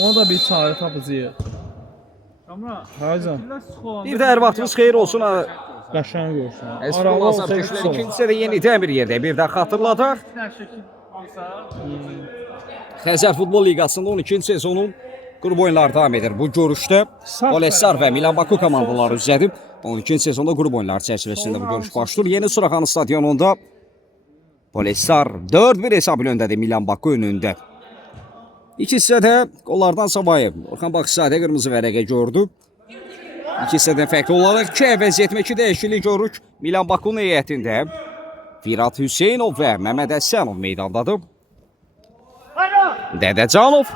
Ona da bir çare tapacağıq. Haycan. Bir də hər vaxtınız xeyir olsun. Qəşəng görürsən. Aralı olsa güclər ikincisi də yenidən bir yerdə. Bir də xatırladaq. Xəzər Futbol Liqasının 12-ci sezonun qrup oyunları davam edir. Bu görüşdə Polesar və Milan Baku komandaları üzrədib. 12-ci sezonda qrup oyunları çərçivəsində bu görüş başlayır. Yeni Suraxanı stadionunda Polesar 4-1 hesabı önündədir Milan Baku önündə. İki hissədə qollardan savayı Orxan Baxsadə qırmızı vərəqə gördü. İki hissədən fərqli olaraq 2 əvəz etmə 2 dəyişiklik görürük Milan Bakunun heyətində. Firat Hüseynov və Məmməd Əsənov meydandadır. Dədəcanov,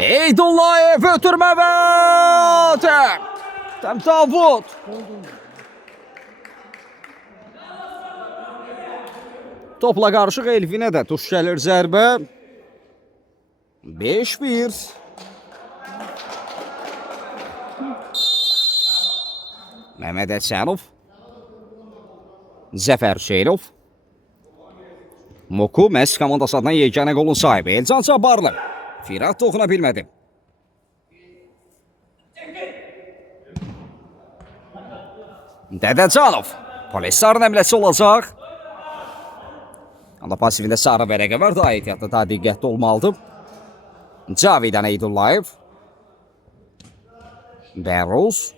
Eydullayev ötürmə və Davud. Topla qarışıq Elvinə də tuş gəlir zərbə. 5-1. Məmməd Əsənov, Zəfər Hüseynov. Moku məhz komandası adına yeganə qolun sahibi Elcan Cabbarlı. Firat toxuna bilmədi. Dədəcanov. Polesarın əmləsi olacaq. Onda pasivində sarı vərəqə var. Daha ehtiyatlı, daha diqqətli olmalıdır. Cavidan Eydullayev. Bəruz.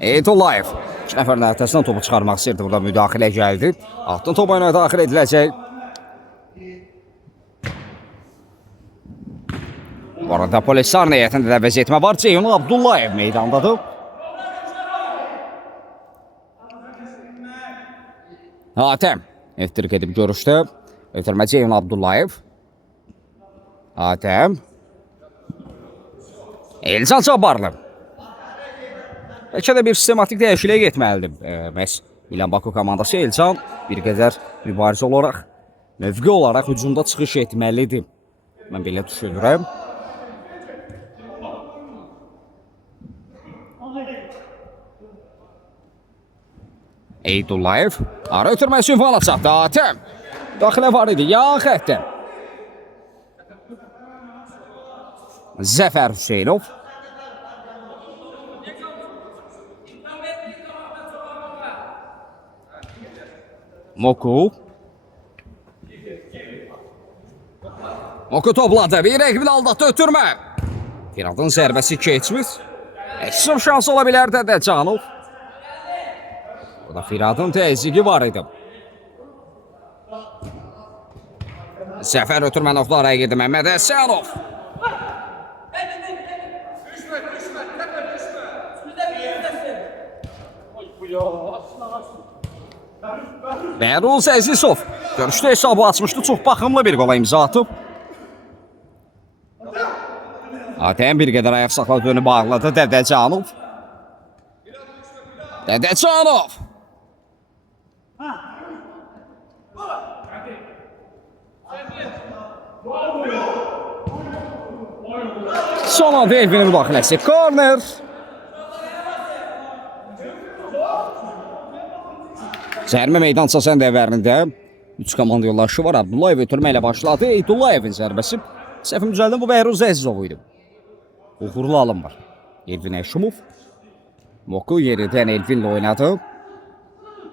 Eydullayev. 2 nəfərin ərtəsindən topu çıxarmaq istəyirdi. Burada müdaxilə gəldi. Altın top oyuna daxil ediləcək. Bu arada Polesar heyətində də vəziyyətmə var. Ceyhun Abdullayev meydandadır. Hatəm. Eftirik edib görüşdə. Ötürmə Ceyhun Abdullayev. Hatəm. Elcan Cabbarlı. Bəlkə də bir sistematik dəyişikliyə getməlidir. Məhz Milan Baku komandası Elcan bir qədər mübarizə olaraq, mövqe olaraq hücumda çıxış etməlidir. Mən belə düşünürəm. Eydullayev. Ara ötürməsi ünvana çatdı. Hatəm. Daxilə var idi. Yan xətdən. Zəfər Hüseynov. Moku. Moku topladı. Bir rəqbini aldatdı. Ötürmə. Firatın zərbəsi keçmir. Sırf şans ola bilər Dədəcanov. Burada Firatın təzyiqi var idi. Zəfər ötürmə nöqtələrə girdi Məmməd Əsənov. Bəruz Əzizov görüşdə hesabı açmışdı. Çox baxımlı bir qola imza atıb. Hatəm bir qədər ayaq saxladı, önü bağladı. Dədəcanov. Dədəcanov. Son anda Elvin'in müdaxiləsi. Korner. Zərmə meydan çasan dəvərində 3 komanda yoldaşı var. Abdullayev ötürmə ilə başladı. Eydulayevin zərbəsi. Səhvim düzəldim, bu Bəruz Əzizov idi. Uğurlu alım var. Elvin Əşimov. Moku yeridən Elvinlə oynadı.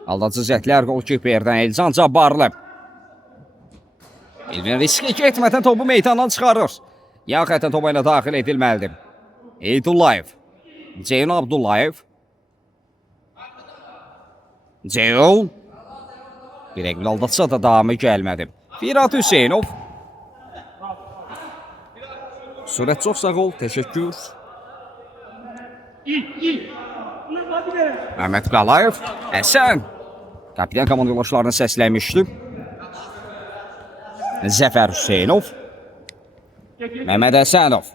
Aldadıcı zətlər qolkiperdən Elcan Cabbarlı. Elvin riskə getmədən topu meydandan çıxarır. Yan xətdən topu ilə daxil edilməlidir. Eydullayev. Ceyhun Abdullayev. Ceyhun. Bir rəqbil aldatsa da davamı gəlmədi. Firat Hüseynov. Sürət çox sağ ol, təşəkkür. Məhməd Qalayev. Həsən. Kapitan komanda yoldaşlarını səsləmişdi. Zəfər Hüseynov. Məmməd Əsənov.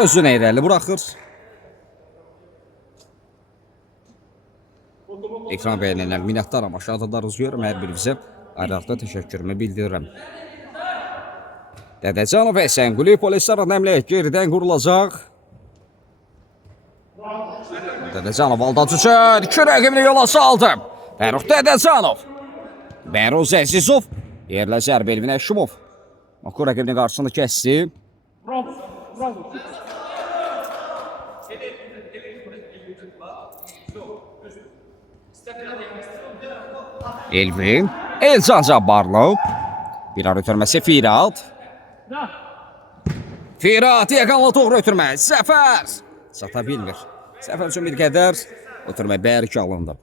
Özünə irəli buraxır. Ekran bəyənənlər minnətdaram. Aşağıda rızıyorum hər birinizə. Ayrıqda təşəkkürümü bildirirəm. Dədəcanov Əsənquli Polesar əmlə geridən qurulacaq. Dədəcanov aldadıcı. İki rəqibini yola saldı. Fərux Dədəcanov. Bəhruz Əzizov yerlə zərbə Elvin Həşimov. Maku rəqibinin qarşısında kəsdi. Elvin, Elcan Cabbarlı. Bir ar ötürməsi Firat. Firat yaqanla doğru ötürmə. Zəfər. Sata bilmir. Zəfər üçün bir qədər ötürmə bərk alındı.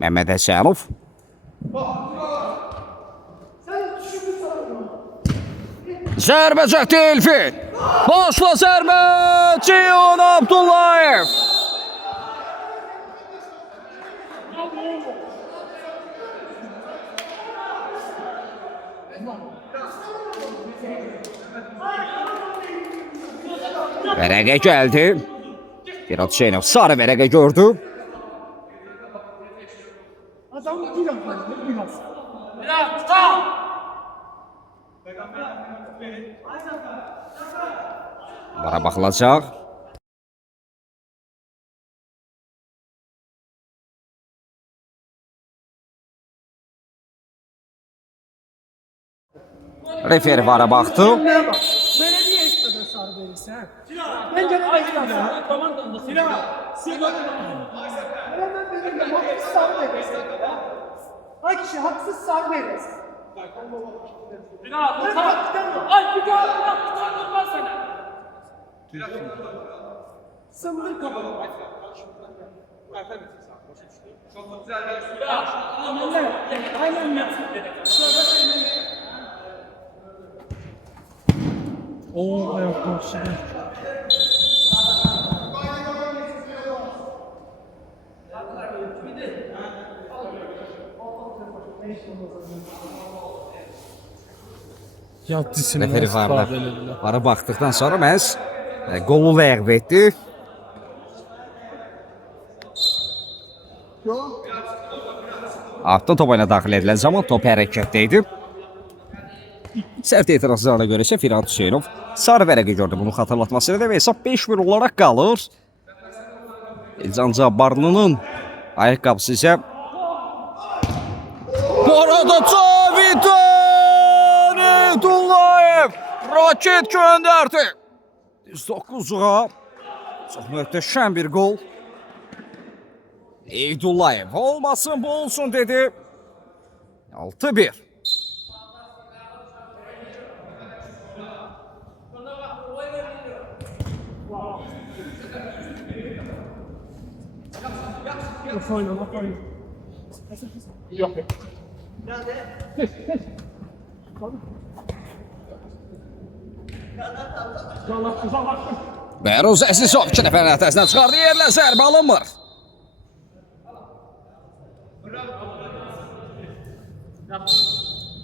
Mehmet Həsənov. Zərbə çəkdi Elfin. Başla zərbə Cihan Abdullayev. Vərəqə gəldi. Firat Hüseynov sarı vərəqə gördü. Bara baxılacaq. Referi vara baxdı. Belediye istedi sarı verirse. Ben gene bekliyorum. Hemen benim haksız sarı verirse. Ay kişi haksız sarı verirse. Sındır kapalı. Çok güzel bir aynen. Oo ayak başladı. Yat dizini Referi istifadə vardı. elədilər. Vara baxdıqdan sonra məhz qolu ləğv etdi. Altdan top oyuna daxil edilən zaman top hərəkətdə idi. Sərt etirazlarına görə isə Firat Hüseynov sarı vərəqə gördü. Bunu xatırlatması ilə və hesab 5-1 olaraq qalır. Elcan Cabbarlı'nın ayaqqabısı isə bu arada Cavidan Eydullayev raket göndərdi. 9'a çox möhtəşəm bir gol. Eydullayev olmasın bu olsun dedi. 6-1. Yok. Bəhruz Əzizov 2 nəfərin ətəsindən çıxardı. Yerlə zərbə alınmır.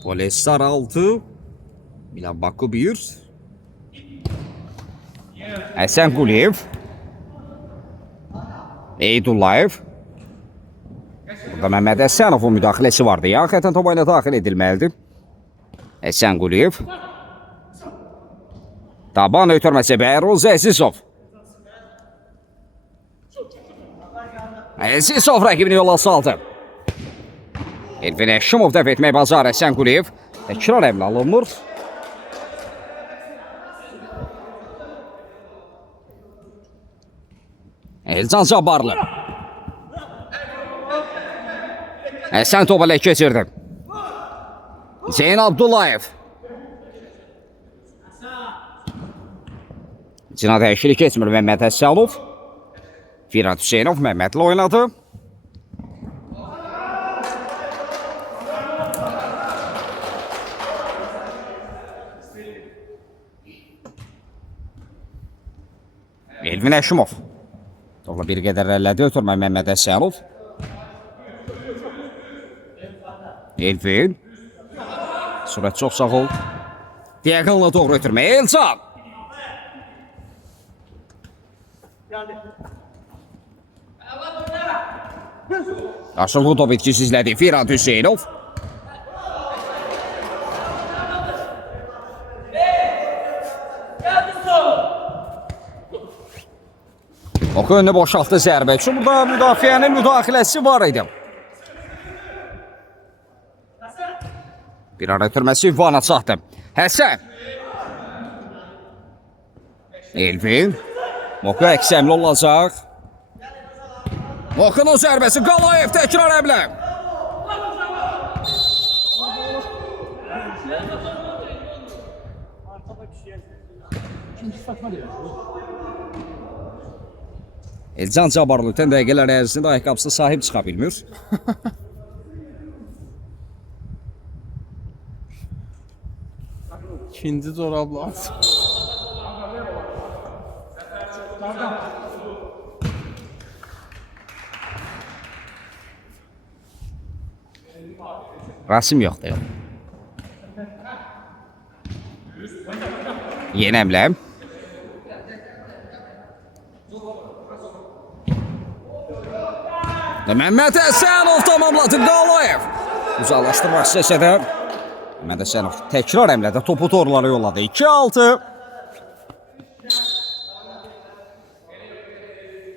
Polestar 6. Milan Baku 1. Həsən Quliyev. Eydullayev. Burada Məhəmməd Həsənovun müdaxiləsi vardı. Yan xətən top oyuna daxil edilməlidir. Həsən Quliyev. Taban ötürməsi Bəhruz Əzizov. Əzizov rəqibini yola saldı. Elvin Həşimov dəf etmək bacar Həsən Quliyev. Təkrar əmlə alınmır. Elcan Cabbarlı. Həsən topa lək keçirdi. Zeyn Abdullayev. Cina dəyişiklik keçmir Mehmet Həsənov. Firat Hüseynov Mehmet'lə oynadı. Elvin Həşimov. Topla bir qədər əllədi ötürmə Mehmet Həsənov. Elvin. Sürət çox sağ ol. Diagonla doğru ötürmə Elcan. Qarşılıqlı top etkisizlədi Firat Hüseynov. Moku önünü boşaltdı zərbə üçün. Burada müdafiənin müdaxiləsi var idi. Bir ara ötürməsi Vana çatdı. Həsən. Elvin. Moku əksəmli olacaq. Mokunun zərbəsi Qalayev təkrar əmlə. Elcan Cabarlı ötən dəqiqələr ərzində ayaqqabısı sahib çıxa bilmir. İkinci corab lazım. Rasim yoxdur. Yeni əmləm. Mehmet Həsənov tamamladı Qalayev. Uzaqlaşdırmaq istəsə də Mehmet Həsənov təkrar əmlədə topu torlara yolladı. 2-6.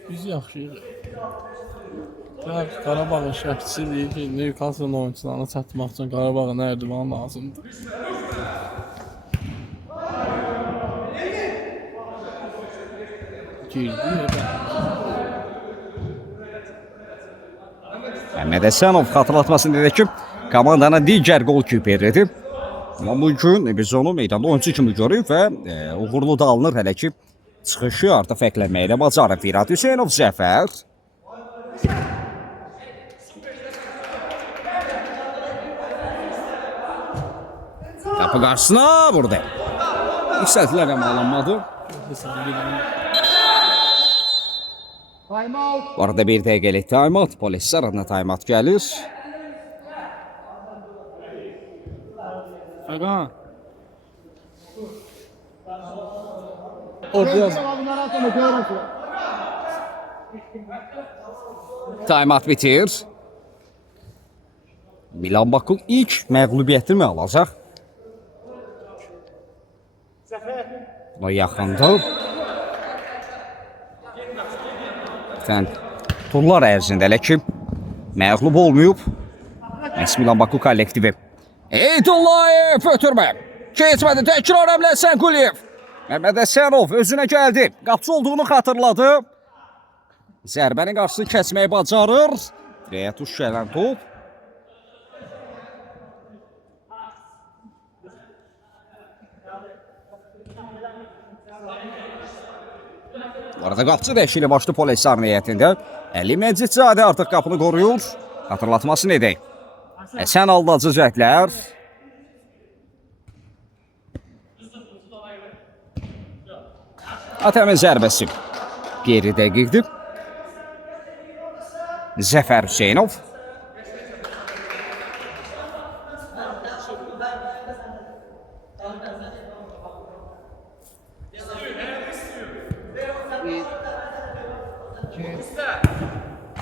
Biz yaxşıyıq. Qarabağın şəxsi deyir ki, Newcastle oyuncularına çatmaq üçün Qarabağa nərdivan lazımdır. Girdi. Mehmet Həsənov xatırlatmasını dedi ki, komandana digər gol küperidir. Amma bugün biz onu meydanda oyuncu kimi görürük və uğurlu da alınır hələ ki, çıxışı artıq fərqlənməyə bacarır. Virat Hüseynov Zəfər. Kapı qarşısına burada. İstədilər amma alınmadı. Bu arada bir dəqiqəlik timeout. Polislər adına timeout gəlir. Ağam. Orada yaz. Timeout bitir. Milan Baku ilk məğlubiyyətini mi alacaq? Buna yaxındır. Turlar ərzində elə ki, məğlub olmayıb Milan Baku kollektivi. Eydullayev ötürmə. Keçmədi, təkrar əmlə Sənquliyev. Mehmet Həsənov özünə gəldi. Qapçı olduğunu xatırladı. Zərbənin qarşısını kəsməyi bacarır. Direyə tuş gələn top. Bu arada qapçı dəyişikliyi başlı Polisar niyyətində. Əli Məcidzadə artıq qapını qoruyur. Hatırlatmasını edək. Həsən aldacı cəhdlər. Atəmin zərbəsi. Geri dəqiqdir. Zəfər Hüseynov.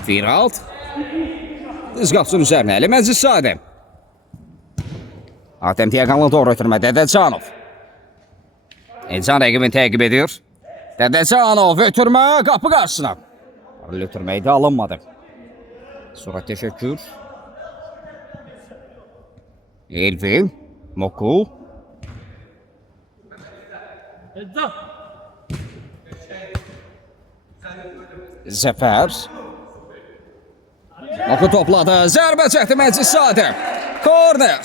Firalt. Düz qapsın üzərinə Əli Məcidzadə. Atəm Tiyakanlı doğru ötürmə Dədəcanov. Elcan rəqibini təqib edir. Dədəcanov ötürmə qapı qarşısına. Ötürməyi də alınmadı. Sonra təşəkkür. Elvin. Moku. Zəfər. Moku topladı. Zərbə çəkdi Məcidzadə. Korner.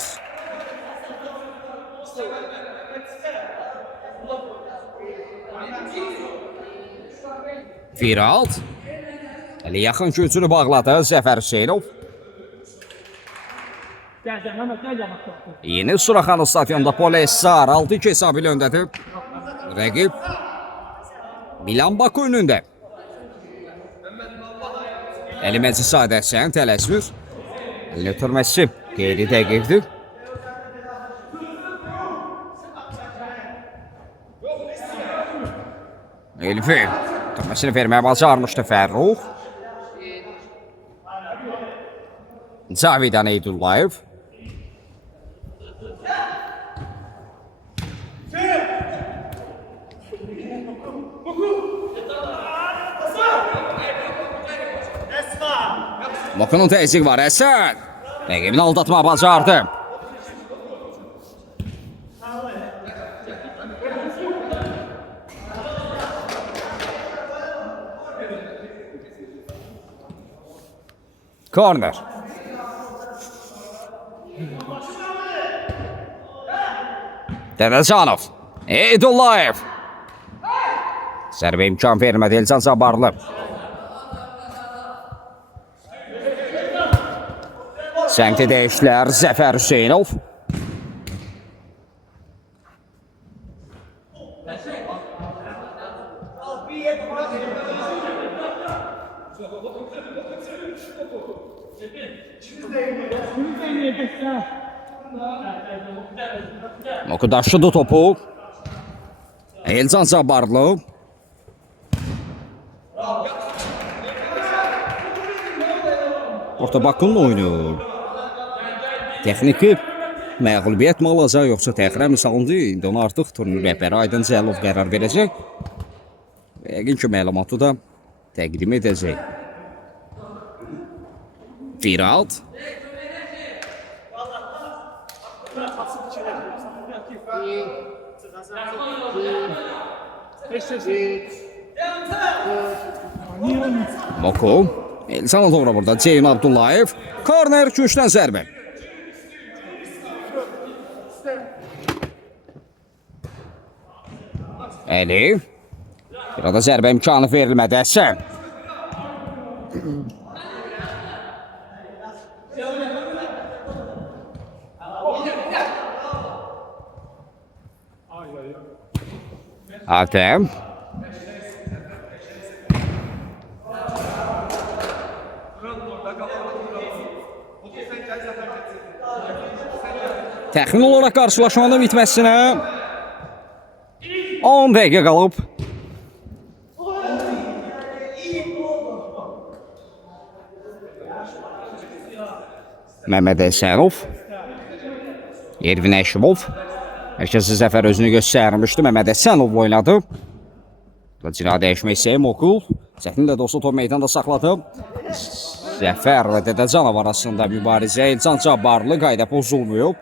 Firalt. Əli yaxın gücünü bağladı Zəfər Hüseynov. Yeni Suraxanı stadionda Polisar 6-2 hesabı ilə öndədir. Rəqib Milan Baku önündə. Əli Məcidzadə sən tələsmir. Əlini ötürməsi qeyri dəqiqdir. Elvin ötürməsini verməyə bacarmışdı Fərruh. Cavidan Eydullayev. Mokunun təzyiq var. Həsən. Rəqibini aldatma bacardı. Corner. Dədəcanov. Eydullayev. Zərbə imkan vermədi Elcan Zabarlı. Səmti dəyişdilər Zəfər Hüseynov. Moku daşıdı topu. Elcan Zabarlı. Orta Bakının oyunu. Texniki məğlubiyyət mi alacaq, yoxsa təxirə mi salındı? İndi ona artıq turnir rəhbəri Aydın Cəlov qərar verəcək. Və yəqin ki, məlumatı da təqdim edəcək. Firalt. Moku. Elçana doğru burada Ceyhun Abdullayev. Korner köşdən zərbə. Əli. Burada zərbə imkanı verilmədi. Həsən. Adem. Təxmin olaraq qarşılaşmanın bitməsinə 10 dəqiqə qalıb. Məhməd Əsərov, Ervin Əşimov. Mərkəzi Zəfər özünü göstərmişdi. Məhməd Əsənov oynadı. Cina dəyişmək istəyir Moku. Zəxninlə dostu top meydanda saxladı. Zəfər və Dədəcanov arasında mübarizə. Elcan Cabbarlı qayda pozulmuyub.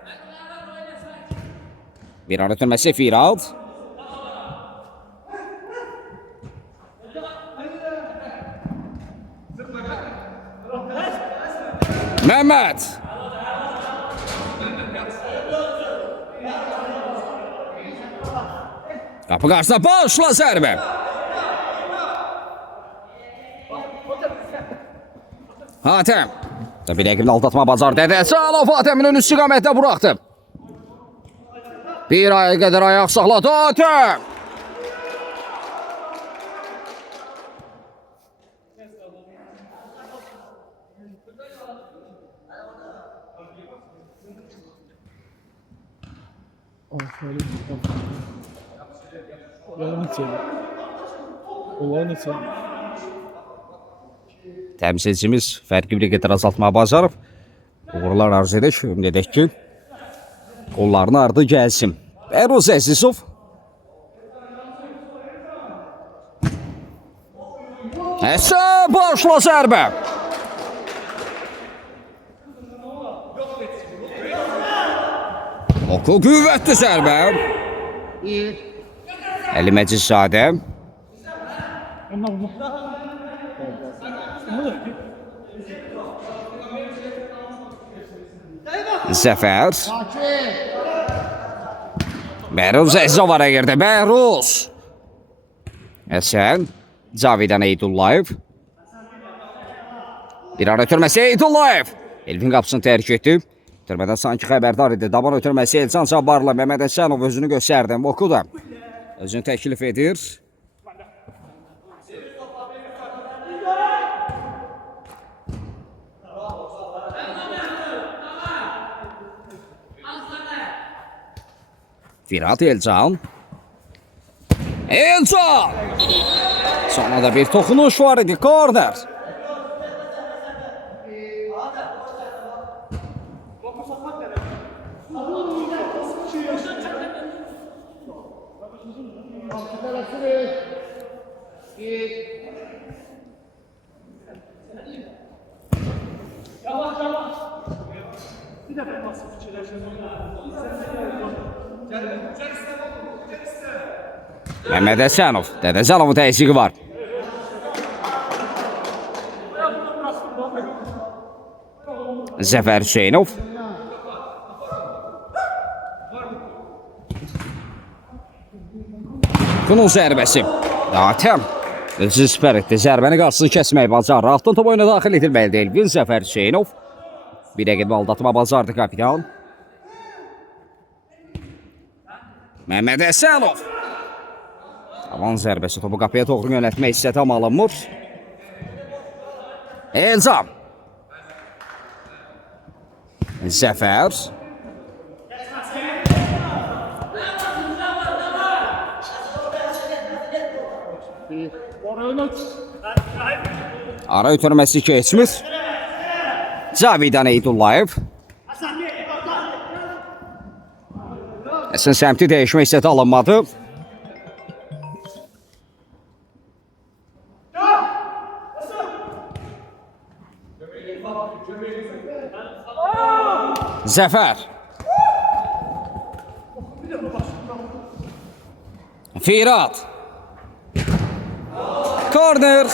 Bir ara ötürməsi Firalt. Məhməd. Qapı qarşısına başla zərbə. Hatəm. Bir rəqibini aldatma bacar Dədəcanov Hatəmin ön istiqamətdə buraxdı. Bir aya qədər ayaq saxladı Hatəm. Təmsilcimiz fərqi bir qədər azaltmağa bacarıb. Uğurlar arzu edək. Ümid edək ki, qollarını ardı gəlsin. Bəhruz Əzizov. Həsən başla zərbə. Moku qüvvətli zərbə. Əli Məcizadə. Zəfər. Bəhruz Əzizov araya girdi. Bəhruz. Həsən. Cavidan Eydullayev. Bir ara ötürməsi Eydullayev. Elvin qapısını tərk etdi. Türmədən sanki xəbərdar idi. Daban ötürməsi Elcan Cabbarlı. Məhməd Əsənov özünü göstərdi. Moku da özünü təklif edir. Firat Elcan. Elcan! Sonra da bir toxunuş var idi. Korner. Mehmet Həsənov. Dədəcəlovun təzyiqi var. Zəfər Hüseynov. Bunun zərbəsi. Atəm. Özü süper etdi. Zərbəni qarşısını kəsməyi bacarır. Altın top oyuna daxil edilməli deyil. Bir Zəfər Hüseynov. Bir rəqibini aldatma bacardı kapitan. Mehmet Həsənov. Aman zərbəsi topu qapıya doğru yönəltmək istədi amma alınmır. Elzam. Zəfər. Ara ötürməsi keçmiş. Cavidan Eydullayev. Əslin səmti dəyişmək istədi alınmadı. Zəfər. Firat. Korner.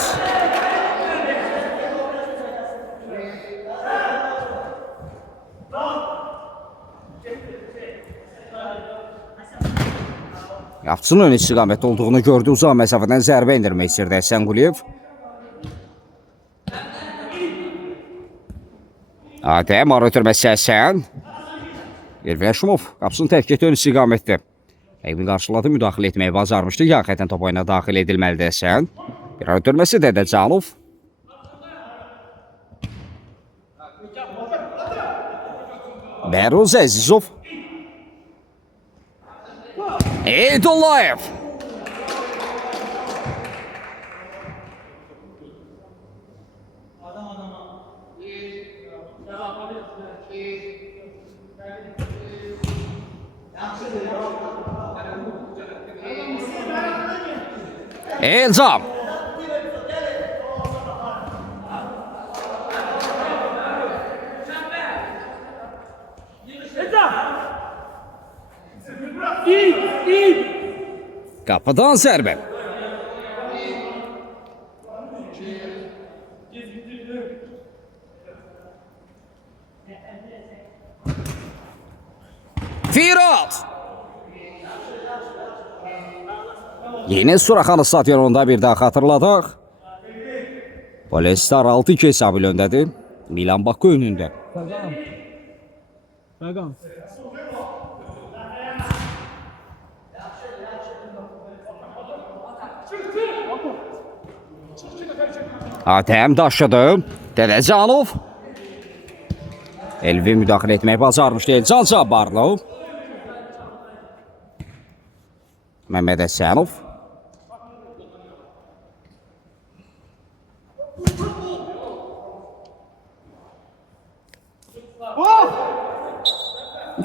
Qapçının ön istiqamətdə olduğunu gördü. Uzaq məsafədən zərbə indirmək istirdi Həsən Quliyev. Adəm ara ötürməsi Həsən. Elvin Həşimov qapçının təhkiyyəti ön istiqamətdə. Rəqibini qarşıladı, müdaxilə etməyi bacarmışdı. Yan xətdən top oyuna daxil edilməlidir Həsən. Bir ara ötürməsi Dədəcəlov. Bəhruz Əzizov. Eydullayev. Elzam. Kapıdan zərbə. Firat. Yeni Suraxanı stadionunda bir daha xatırladıq. Polestar 6-2 hesabı ilə öndədir. Milan Baku önündə. Rəqam. Adəm daşıdı. Dədəcəlov. Elvin müdaxilə etməyi bacarmışdı. Elcan Cabbarlı. Mehmet Həsənov.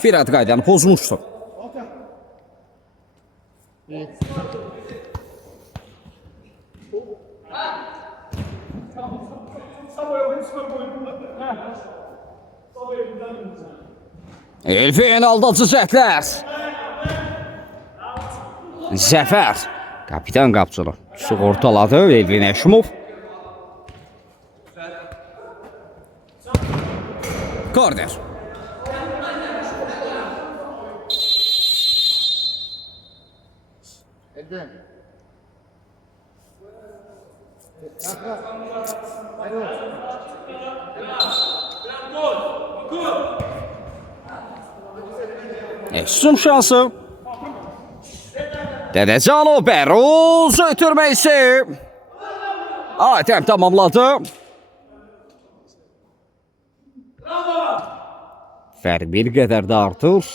Firat qaydanı pozmuşdu. Elvin aldatıcı cəhdlər. Zəfər. Kapitan qapçılı. Sığortaladı Elvin Həşimov. Korner. Son şansı. Dədəcəlov Bəhruz ötürməyisi. Adəm tamamladı. Fərq bir qədər də artır.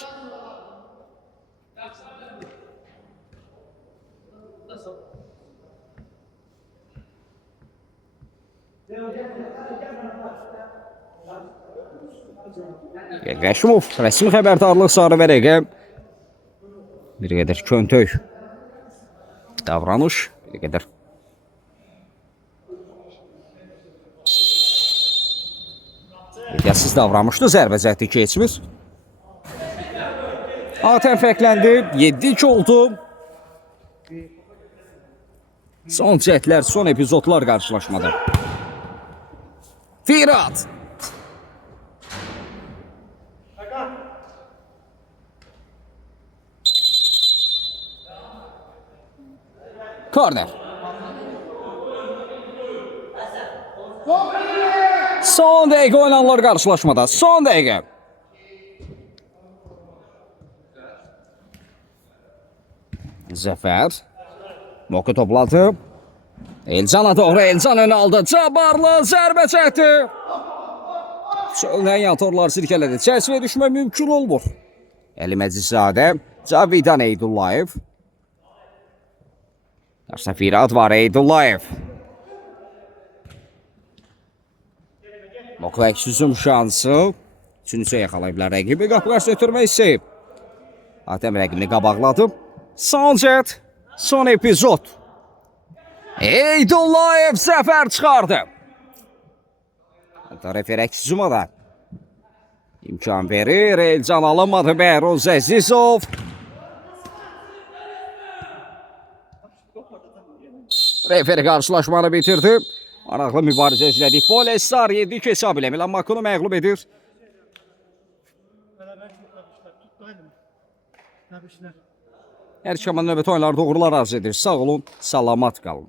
Həşimov rəsmi xəbərdarlıq sarı vərəqə. Bir qədər köntök davranış, bir qədər ehtiyasız davranmışdı, zərbə cəhdi keçmir. Atəm fərqləndi. 7-2 oldu. Son cəhdlər, son epizodlar qarşılaşmada. Firat. Korner. Son dəqiqə oynanılar qarşılaşmada. Son dəqiqə. Zəfər. Moku topladı. Elcan'a doğru. Elcan önü aldı. Cabbarlı zərbə çəkdi. Çöldən yantorlar sirkələdi. Çərçivəyə düşmə mümkün olmur. Əli Məcizadə. Cavidan Eydullayev. Qarşısında Firat var. Eydullayev. Moku əksüzüm şansı. Üçüncüsü yaxalayıblar rəqibi. Qapı qarşı ötürmək istəyib. Atəm rəqibini qabaqladı. Son cət. Son epizod. Eydullayev zəfər çıxardı. Refer əksüzüma da imkan verir. Elcan alınmadı. Bəhruz Əzizov. Refer qarşılaşmanı bitirdi. Maraqlı mübarizə izlədik. Polesar 7-2 hesab ilə Milan Bakunu məğlub edir. Hər iki komanda növbəti oyunlarda uğurlar arz edir. Sağ olun, salamat qalın.